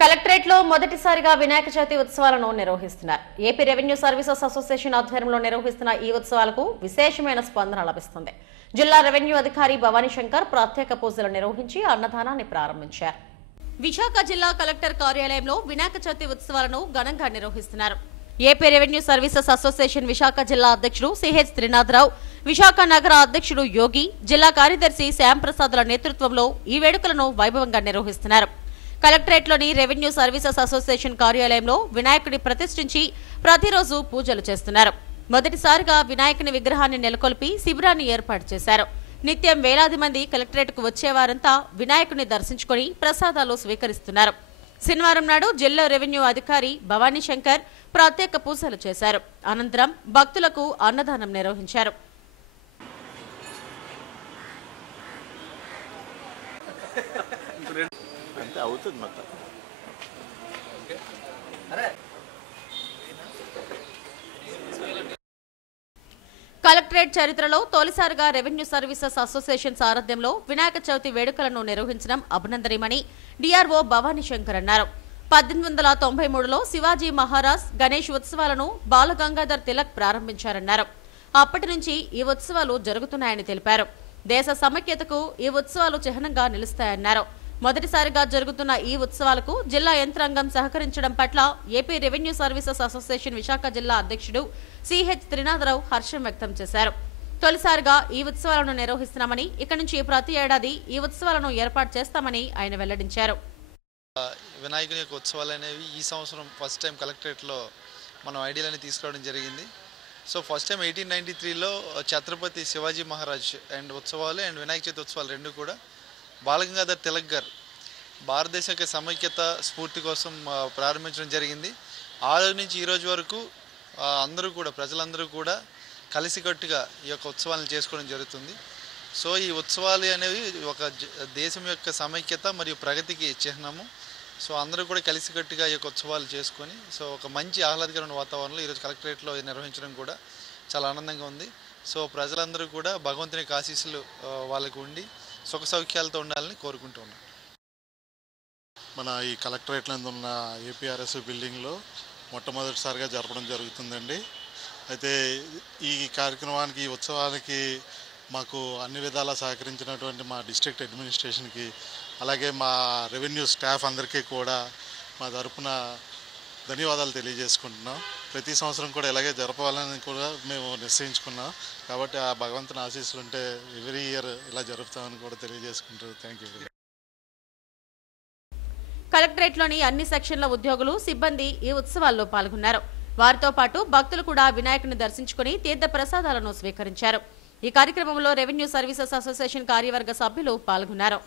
Collectorate లో మొదటిసారిగా వినాయక చవితి ఉత్సవాలను నిర్వహిస్తున్నారు. ఏపీ రెవెన్యూ సర్వీసెస్ అసోసియేషన్ ఆధ్వర్యంలో నిర్వహిస్తున్న ఈ ఉత్సవాలకు విశేషమైన స్పందన లభిస్తుంది. జిల్లా రెవెన్యూ అధికారి భవానీ శంకర్ ప్రత్యేక పూజలు నిర్వహించి అన్నదానాన్ని ప్రారంభించారు. విశాఖ జిల్లా కలెక్టర్ కార్యాలయంలో వినాయక చవితి ఉత్సవాలను ఘనంగా నిర్వహిస్తున్నారు. AP revenue services association Visakha జిల్లా అధ్యక్షుడు సిహెచ్ త్రినాథరావు, విశాఖ నగర అధ్యక్షుడు యోగి, జిల్లా కార్యదర్శి శ్యాంప్రసాద్ల నేతృత్వంలో ఈ వేడుకలను వైభవంగా నిర్వహిస్తున్నారు. కలెక్టరేట్లోని రెవెన్యూ సర్వీసెస్ అసోసియేషన్ కార్యాలయంలో వినాయకుడి ప్రతిష్ఠించి ప్రతిరోజు పూజలు చేస్తున్నారు. మొదటిసారిగా వినాయకుని విగ్రహాన్ని నెలకొల్పి శిబిరాన్ని ఏర్పాటు చేశారు. నిత్యం వేలాది మంది కలెక్టరేట్కు వచ్చేవారంతా వినాయకుని దర్శించుకుని ప్రసాదాలు స్వీకరిస్తున్నారు. శనివారం నాడు జిల్లా రెవెన్యూ అధికారి భవానీ శంకర్ ప్రత్యేక పూజలు చేశారు. అనంతరం భక్తులకు అన్నదానం నిర్వహించారు. కలెక్టరేట్ చరిత్రలో తొలిసారిగా రెవెన్యూ సర్వీసెస్ అసోసియేషన్ సారథ్యంలో వినాయక చవితి వేడుకలను నిర్వహించడం అభినందనీయమని డీఆర్ఓ భవానీ శంకర్ అన్నారు. 1893లో శివాజీ మహారాజ్ గణేష్ ఉత్సవాలను బాలగంగాధర్ తిలక్ ప్రారంభించారన్నారు. అప్పటి నుంచి ఈ ఉత్సవాలు జరుగుతున్నాయని తెలిపారు. దేశ సమైక్యతకు ఈ ఉత్సవాలు చిహ్నంగా నిలుస్తాయన్నారు. మొదటిసారిగా జరుగుతున్న ఈ ఉత్సవాలకు జిల్లా యంత్రాంగం సహకరించడం పట్ల AP revenue services association Visakha జిల్లా అధ్యక్షుడు సిహెచ్ త్రినాథరావు హర్షం వ్యక్తం చేశారు. తొలిసారిగా ఈ ఉత్సవాలను నిర్వహిస్తున్నామని, ఇక నుంచి ప్రతి ఏడాది ఈ ఉత్సవాలను ఏర్పాటు చేస్తామని ఆయన వెల్లడించారు. వినాయకుని యొక్క ఉత్సవాలు అనేవి ఈ సంవత్సరం ఫస్ట్ టైం కలెక్టరేట్లో మనం ఐడియాలని తీసుకురావడం జరిగింది. సో ఫస్ట్ టైం 1893లో ఛత్రపతి శివాజీ మహారాజ్ అండ్ ఉత్సవాలు అండ్ వినాయక చవితి ఉత్సవాలు రెండు కూడా బాలగంగాధర్ తిలక్ గారు భారతదేశ యొక్క సమైక్యత స్ఫూర్తి కోసం ప్రారంభించడం జరిగింది. ఆ రోజు నుంచి ఈ రోజు వరకు అందరూ కూడా ప్రజలందరూ కూడా కలిసికట్టుగా ఈ యొక్క ఉత్సవాలను చేసుకోవడం జరుగుతుంది. సో ఈ ఉత్సవాలు అనేవి ఒక దేశం యొక్క సమైక్యత మరియు ప్రగతికి చిహ్నము. సో అందరూ కూడా కలిసికట్టుగా ఈ యొక్క ఉత్సవాలు చేసుకొని సో ఒక మంచి ఆహ్లాదకరమైన వాతావరణంలో ఈరోజు కలెక్టరేట్లో నిర్వహించడం కూడా చాలా ఆనందంగా ఉంది. సో ప్రజలందరూ కూడా భగవంతుని యొక్క ఆశీస్సులు వాళ్ళకు ఉండి సుఖ సౌఖ్యాలతో ఉండాలని కోరుకుంటూ ఉన్నాం. మన ఈ కలెక్టరేట్లో ఉన్న ఏపీఆర్ఎస్ బిల్డింగ్లో మొట్టమొదటిసారిగా జరపడం జరుగుతుందండి. అయితే ఈ కార్యక్రమానికి ఈ ఉత్సవానికి మాకు అన్ని విధాలా సహకరించినటువంటి మా డిస్ట్రిక్ట్ అడ్మినిస్ట్రేషన్కి అలాగే మా రెవెన్యూ స్టాఫ్ అందరికీ కూడా మా తరపున ధన్యవాదాలు తెలియజేసుకుంటున్నాం. ప్రతి సంవత్సరం కూడా ఇలాగే జరపాలని కూడా మేము నిశ్చయించుకున్నాం. కాబట్టి ఆ భగవంతుని ఆశీస్సులు ఉంటే ఎవ్రీ ఇయర్ ఇలా జరుపుతామని కూడా తెలియజేసుకుంటారు. Thank you. కలెక్టరేట్లోని అన్ని సెక్షన్ల ఉద్యోగులు, సిబ్బంది ఈ ఉత్సవాల్లో పాల్గొన్నారు. వారితో పాటు భక్తులు కూడా వినాయకుని దర్శించుకుని తీర్థ ప్రసాదాలను స్వీకరించారు. ఈ కార్యక్రమంలో రెవెన్యూ సర్వీసెస్ అసోసియేషన్ కార్యవర్గ సభ్యులు పాల్గొన్నారు.